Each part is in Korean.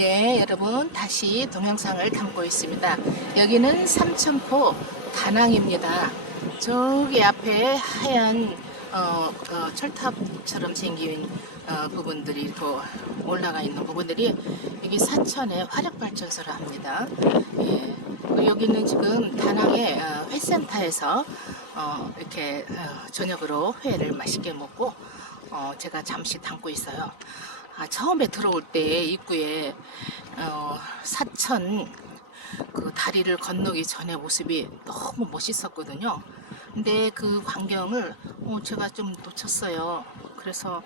네, 여러분 다시 동영상을 담고 있습니다. 여기는 삼천포 다낭입니다. 저기 앞에 하얀 어, 어, 철탑처럼 생긴 어, 부분들이 이렇게 올라가 있는 부분들이 여기 사천의 화력발전소라 합니다. 예. 여기는 지금 다낭의 어, 회센터에서 어, 이렇게 어, 저녁으로 회를 맛있게 먹고 어, 제가 잠시 담고 있어요. 아, 처음에 들어올 때 입구에 어, 사천 그 다리를 건너기 전의 모습이 너무 멋있었거든요. 근데 그 광경을 어, 제가 좀 놓쳤어요. 그래서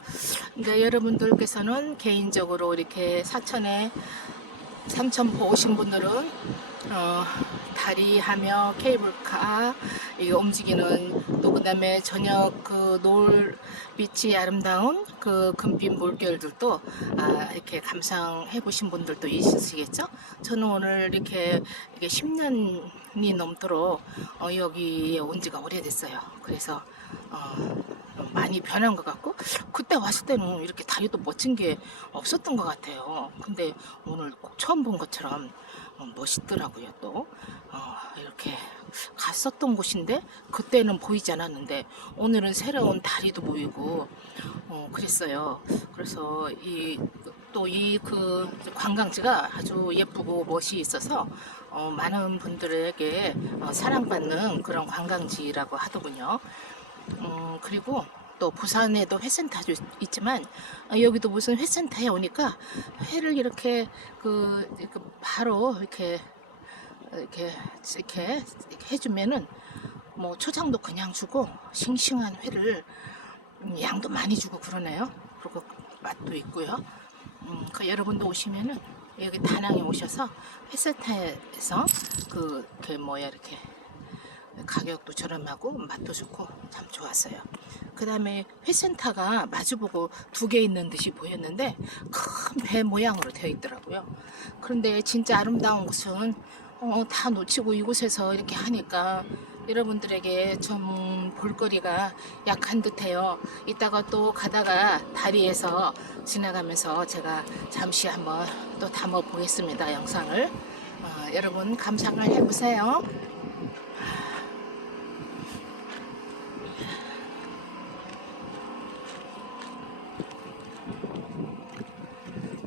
근데 여러분들께서는 개인적으로 이렇게 사천에 삼천포 오신 분들은 어, 다리하며 케이블카 이 움직이는 또 그다음에 저녁 그 노을 빛이 아름다운 그 금빛 물결들도 아, 이렇게 감상해 보신 분들도 있으시겠죠? 저는 오늘 이렇게 이게 10년이 넘도록 어, 여기에 온 지가 오래됐어요. 그래서 어, 많이 변한 것 같고 그때 왔을 때는 이렇게 다리도 멋진 게 없었던 것 같아요. 근데 오늘 꼭 처음 본 것처럼 어, 멋있더라고요. 또 어, 이렇게 갔었던 곳인데 그때는 보이지 않았는데 오늘은 새로운 다리도 보이고 어, 그랬어요. 그래서 이 또 이 그 관광지가 아주 예쁘고 멋이 있어서 어, 많은 분들에게 어, 사랑받는 그런 관광지라고 하더군요. 음, 그리고 또 부산에도 회센터 도 있지만 어, 여기도 무슨 회센터에 오니까 회를 이렇게 그, 그 바로 이렇게 이렇게 이렇게 해주면은 뭐 초장도 그냥 주고 싱싱한 회를 음, 양도 많이 주고 그러네요. 그리고 맛도 있고요. 음, 그 여러분도 오시면은 여기 다낭에 오셔서 회센터에서 그, 그 뭐야 이렇게 가격도 저렴하고 맛도 좋고 참 좋았어요. 그 다음에 회센터가 마주보고 두 개 있는 듯이 보였는데 큰 배 모양으로 되어 있더라고요. 그런데 진짜 아름다운 곳은 어, 다 놓치고 이곳에서 이렇게 하니까 여러분들에게 좀 볼거리가 약한 듯해요. 이따가 또 가다가 다리에서 지나가면서 제가 잠시 한번 또 담아 보겠습니다. 영상을. 어, 여러분 감상을 해보세요.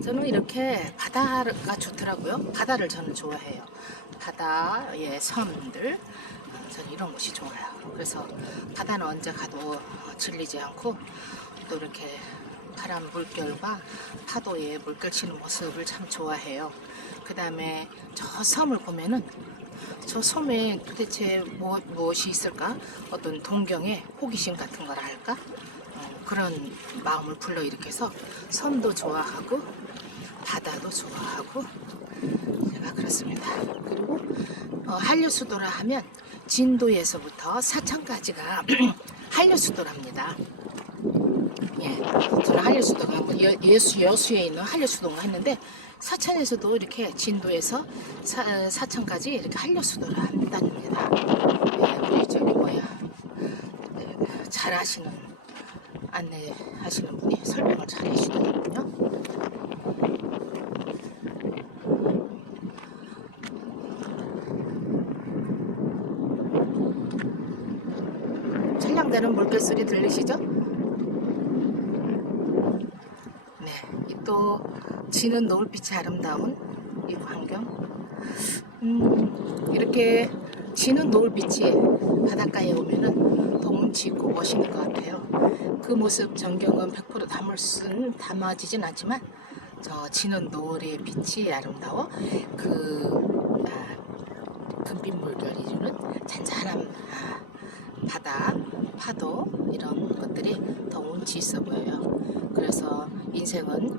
저는 이렇게 바다가 좋더라고요. 바다를 저는 좋아해요. 바다의 섬들, 어, 저는 이런 곳이 좋아요. 그래서 바다는 언제 가도 질리지 않고 또 이렇게 파란 물결과 파도에 물결 치는 모습을 참 좋아해요. 그 다음에 저 섬을 보면은 저 섬에 도대체 뭐, 무엇이 있을까? 어떤 동경의 호기심 같은 걸 할까? 어, 그런 마음을 불러일으켜서 섬도 좋아하고 바다도 좋아하고 제가 그렇습니다. 그리고 어, 한려수도라 하면 진도에서부터 사천까지가 한려수도랍니다. 예, 저는 한려수도가 뭐 여, 예수 여수에 있는 한려수도가 했는데 사천에서도 이렇게 진도에서 사, 사천까지 이렇게 한려수도를 한답니다. 예, 우리 저기 뭐야 네, 잘 아시는 분이 설명을 잘 해주시더군요. 찰랑대는 물결 소리 들리시죠? 네, 이또 지는 노을빛이 아름다운 이 광경. 음, 이렇게 지는 노을빛이 바닷가에 오면은 더 운치 있고 멋있는 것 같아요. 그 모습 전경은 100% 담을 순 담아지진 않지만 저 지는 노을의 빛이 아름다워 그 아, 금빛 물결이 주는 잔잔한 아, 바다, 파도 이런 것들이 더 운치 있어 보여요. 그래서 인생은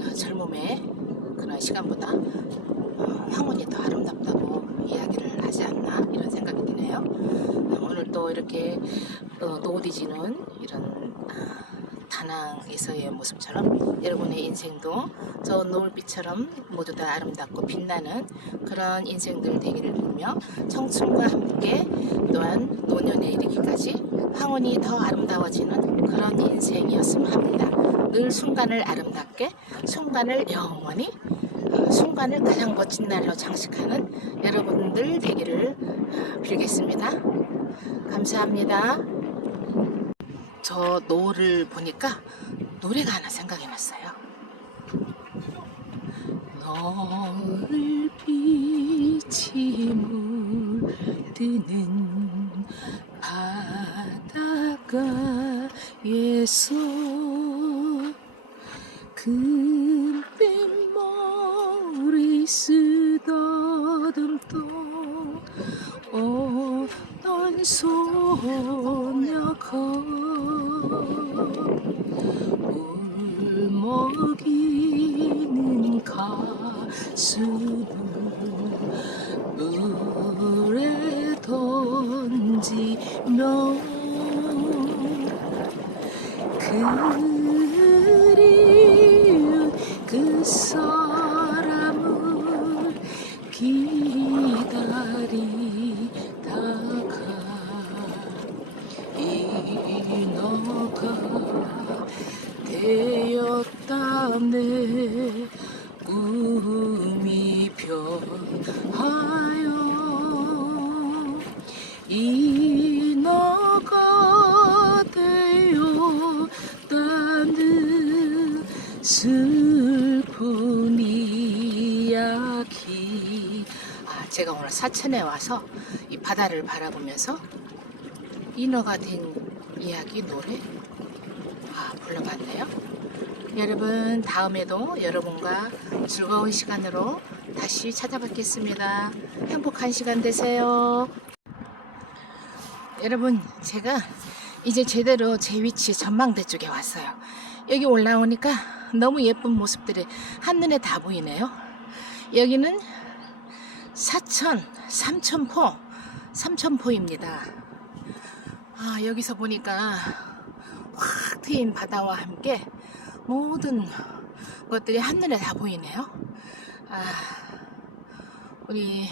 어, 젊음의 그런 시간보다 어, 황혼이 더 아름답다고 이야기를 하지 않나 이런 생각이 드네요. 어, 오늘 또 이렇게 어, 아, 다낭에서의 모습처럼 여러분의 인생도 저 노을빛처럼 모두 다 아름답고 빛나는 그런 인생들 되기를 빌며 청춘과 함께 또한 노년에 이르기까지 황혼이 더 아름다워지는 그런 인생이었으면 합니다. 늘 순간을 아름답게 순간을 영원히 어, 순간을 가장 멋진 날로 장식하는 여러분들 되기를 어, 빌겠습니다. 감사합니다. 저 노를 보니까 노래가 하나 생각이 났어요. 너울빛이 물드는 바닷가에서 금빛 머리 쓰다듬던 어떤 소녀가 울먹이는 가슴을 물에 던지며 그리운 그 사람을 기 슬픈 이야기 아, 제가 오늘 사천에 와서 이 바다를 바라보면서 인어가 된 이야기 노래 아, 불러봤네요. 여러분 다음에도 여러분과 즐거운 시간으로 다시 찾아뵙겠습니다. 행복한 시간 되세요. 여러분 제가 이제 제대로 제 위치 전망대 쪽에 왔어요. 여기 올라오니까 너무 예쁜 모습들이 한눈에 다 보이네요. 여기는 사천 삼천포 삼천포입니다. 아 여기서 보니까 확 트인 바다와 함께 모든 것들이 한눈에 다 보이네요. 아, 우리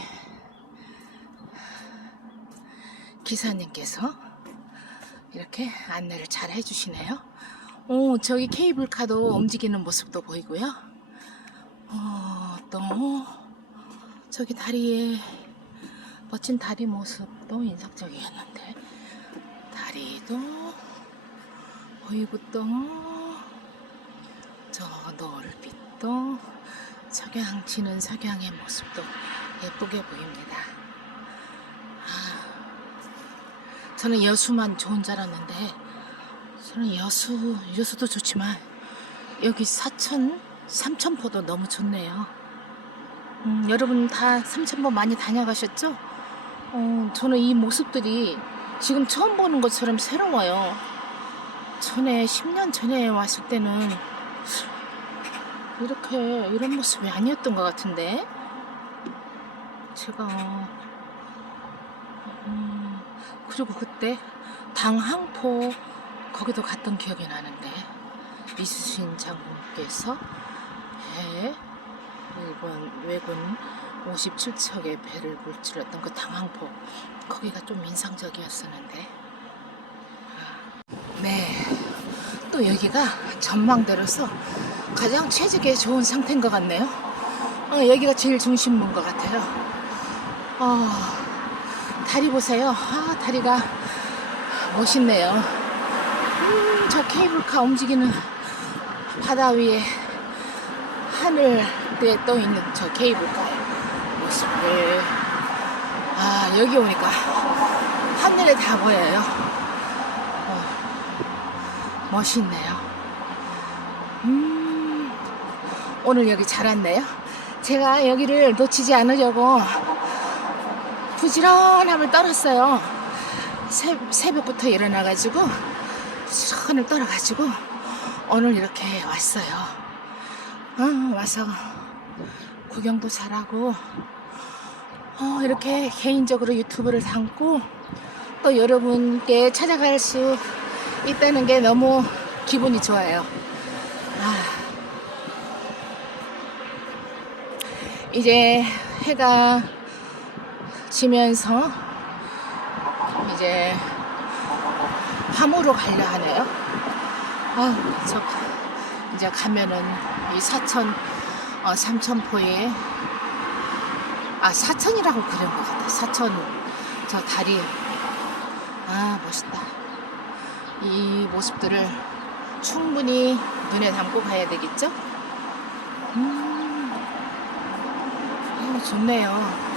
기사님께서 이렇게 안내를 잘 해주시네요. 오, 저기 케이블카도 움직이는 모습도 보이고요. 어, 또 저기 다리에 멋진 다리 모습도 인상적이었는데 다리도 보이고 또 저 노을빛도 석양 치는 석양의 모습도 예쁘게 보입니다. 아, 저는 여수만 좋은 줄 알았는데 저는 여수 여수도 좋지만 여기 사천 삼천포도 너무 좋네요. 음, 여러분 다 삼천포 많이 다녀가셨죠? 어, 저는 이 모습들이 지금 처음 보는 것처럼 새로워요. 전에 10년 전에 왔을 때는 이렇게 이런 모습이 아니었던 것 같은데 제가 음, 그리고 그때 당항포 거기도 갔던 기억이 나는데 이수신 장군께서 해 일본 왜군 57척의 배를 물질렀던 그 당항포 거기가 좀 인상적이었었는데 아, 네. 또 여기가 전망대로서 가장 최적의 좋은 상태인 것 같네요. 어, 여기가 제일 중심부인 것 같아요. 어, 다리 보세요. 아, 다리가 멋있네요. 음, 저 케이블카 움직이는 바다 위에 하늘에 떠 있는 저 케이블카의 모습을 아 여기 오니까 하늘에 다 보여요. 어, 멋있네요. 음, 오늘 여기 잘 왔네요. 제가 여기를 놓치지 않으려고 부지런함을 떨었어요. 새, 새벽부터 일어나가지고 부지런을 떨어가지고 오늘 이렇게 왔어요. 어, 와서 구경도 잘하고 어, 이렇게 개인적으로 유튜브를 담고 또 여러분께 찾아갈 수 있다는 게 너무 기분이 좋아요. 아, 이제 해가 지면서 이제 밤으로 가려 하네요. 아, 저 이제 가면은 이 사천 어, 삼천포에 아 사천이라고 그런 것 같아. 사천 저 다리 아 멋있다. 이 모습들을 충분히 눈에 담고 가야 되겠죠? 음, 아, 좋네요.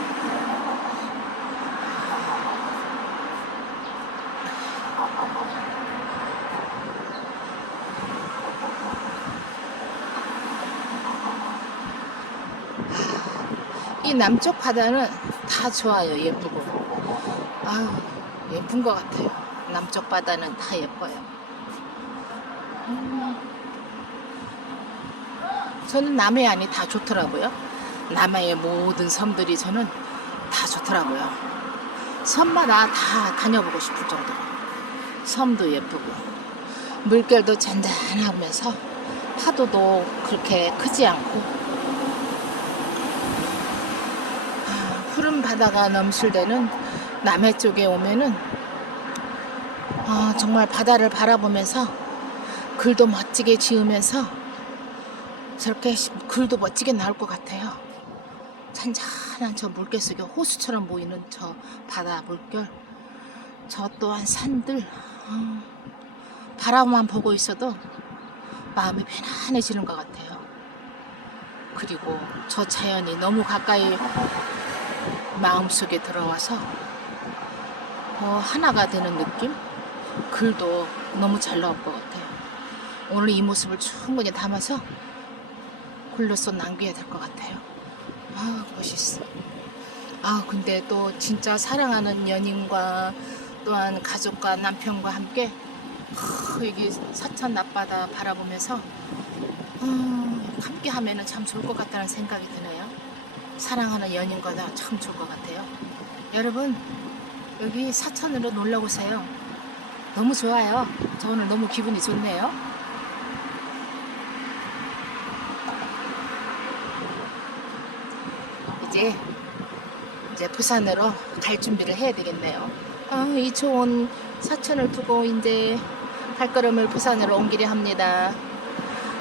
이 남쪽 바다는 다 좋아요. 예쁘고. 아유, 예쁜 것 같아요. 남쪽 바다는 다 예뻐요. 음. 저는 남해안이 다 좋더라고요. 남해의 모든 섬들이 저는 다 좋더라고요. 섬마다 다 다녀보고 싶을 정도로. 섬도 예쁘고, 물결도 잔잔하면서 파도도 그렇게 크지 않고, 푸른 바다가 넘실대는 남해 쪽에 오면은 아, 정말 바다를 바라보면서 글도 멋지게 지으면서 저렇게 시- 글도 멋지게 나올 것 같아요. 잔잔한 저 물결 속에 호수처럼 보이는 저 바다 물결, 저 또한 산들, 아, 바라만 보고 있어도 마음이 편안해지는 것 같아요. 그리고 저 자연이 너무 가까이 마음속에 들어와서 어, 하나가 되는 느낌? 글도 너무 잘 나올 것 같아요. 오늘 이 모습을 충분히 담아서 글로써 남겨야 될 것 같아요. 아, 멋있어. 아, 근데 또 진짜 사랑하는 연인과 또한 가족과 남편과 함께 크, 여기 사천 낮바다 바라보면서 음, 함께 하면은 참 좋을 것 같다는 생각이 드네요. 사랑하는 연인과다 참 좋을 것 같아요. 여러분 여기 사천으로 놀러 오세요. 너무 좋아요. 저 오늘 너무 기분이 좋네요. 이제 이제 부산으로 갈 준비를 해야 되겠네요. 아, 이 좋은 사천을 두고 이제 발걸음을 부산으로 옮기려 합니다.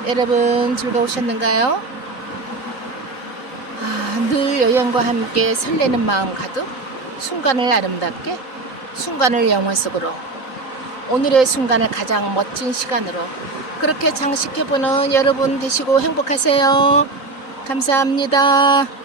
여러분 즐거우셨는가요? 아, 늘 여행과 함께 설레는 마음 가득 순간을 아름답게 순간을 영화 속으로 오늘의 순간을 가장 멋진 시간으로 그렇게 장식해보는 여러분 되시고 행복하세요. 감사합니다.